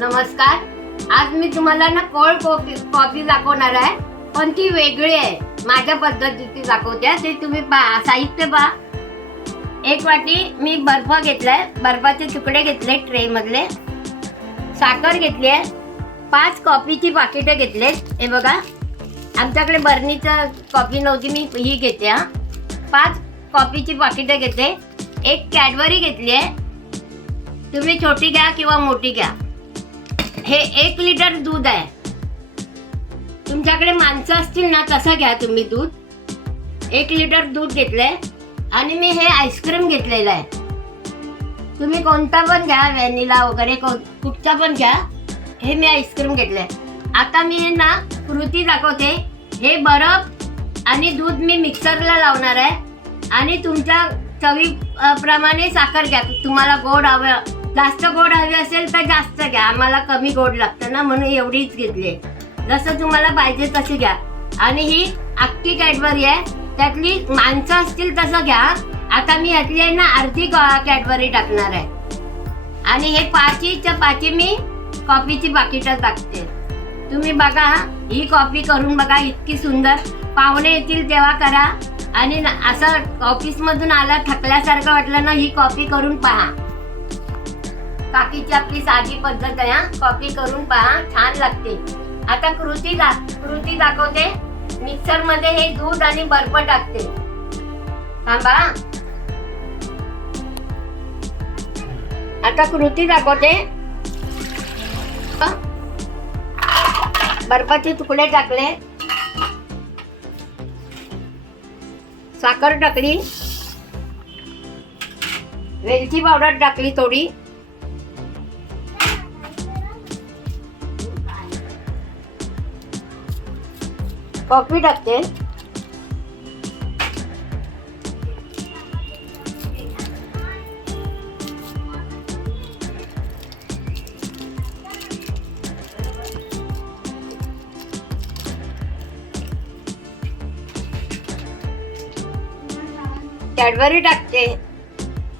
नमस्कार. आज मी तुम्हाला ना कोल्ड कॉफी कॉफी दाखवणार आहे. पण ती वेगळी आहे. माझ्या पद्धतीची दाखवते ते तुम्ही पहा साहित्य पहा. एक वाटी मी बर्फ घेतलाय. बर्फाचे तुकडे घेतले ट्रे मधले साखर घेतली आहे. पाच कॉफीची पाकिटं घेतले हे बघा. आमच्याकडे बर्नीचं कॉफी नव्हती मी ही घेते हा. पाच कॉफीची पाकिटं घेते एक कॅडबरी घेतली आहे. तुम्ही छोटी घ्या किंवा मोठी घ्या. हे एक लिटर दूध आहे. तुमच्याकडे माणसं असतील ना तसं घ्या तुम्ही दूध. एक लिटर दूध घेतलंय आणि मी हे आईस्क्रीम घेतलेलं आहे. तुम्ही कोणता पण घ्या व्हॅनिला वगैरे को- कुठचा पण घ्या हे मी आईस्क्रीम घेतलंय. आता मी ना कृती दाखवते. हे बरफ आणि दूध मी मिक्सरला लावणार आहे. आणि तुमच्या चवी प्रमाणे साखर घ्या. तुम्हाला गोड हवं जास्त गोड हवी असेल तर जास्त घ्या. आम्हाला कमी गोड लागतं ना म्हणून एवढीच घेतली. जसं तुम्हाला पाहिजे तशी घ्या. आणि ही अख्खी कॅडबरी आहे. त्यातली माणसं असतील तसं घ्या. आता मी यातली आहे ना अर्धी कॅडबरी टाकणार आहे. आणि हे पाचीच्या पाची मी कॉफीची पाकिटं टाकते. तुम्ही बघा ही कॉफी करून बघा इतकी सुंदर. पाहुणे येतील तेव्हा करा. आणि असं ऑफिसमधून आला थकल्यासारखं वाटलं ना ही कॉफी करून पहा. काकीची आपली साधी पद्धत आहे हा. करून पहा छान लागते. आता कृती दा कृती दाखवते. मिक्सरमध्ये हे दूध आणि बर्फ टाकते. थांबा. आता कृती दाखवते. बर्फाचे तुकडे टाकले. साखर टाकली. वेलची पावडर टाकली थोडी. कॉफी टाकते. कॅडबरी टाकते.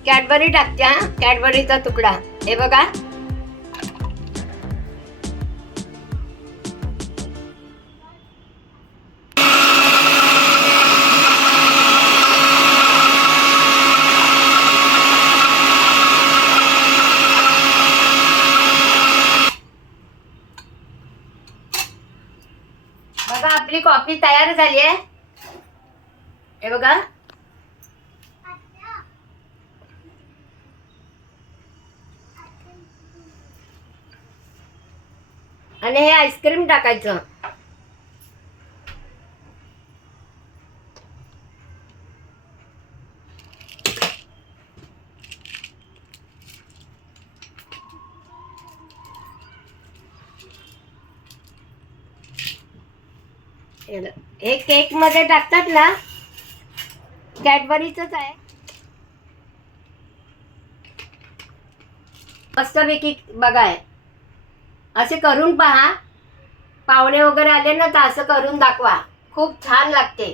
कॅडबरी टाकते हा. कॅडबरीचा तुकडा. हे बघा. आपली कॉफी तयार झाली आहे. हे बघा. आणि हे आईस्क्रीम टाकायचं. हे केकमध्ये टाकतात ना कॅडबरीच आहे. मस्तपैकी बघाय असे करून पहा. पाहुणे वगैरे आले ना तर असं करून दाखवा. खूप छान लागते.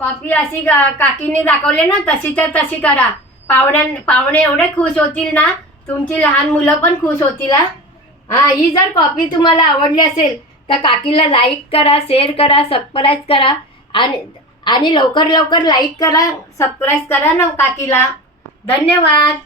कॉफी अशी काकीने दाखवले ना तशीच्या तशी करा. पाहुण्या पाहुणे एवढे खुश होतील ना तुमची लहान मुलं पण खुश होतील हा. ही जर कॉफी तुम्हाला आवडली असेल त्या काकीला लाईक करा शेअर करा सबस्क्राईब करा आणि आणि लवकर लवकर लाईक करा सबस्क्राईब करा ना हो काकीला. धन्यवाद.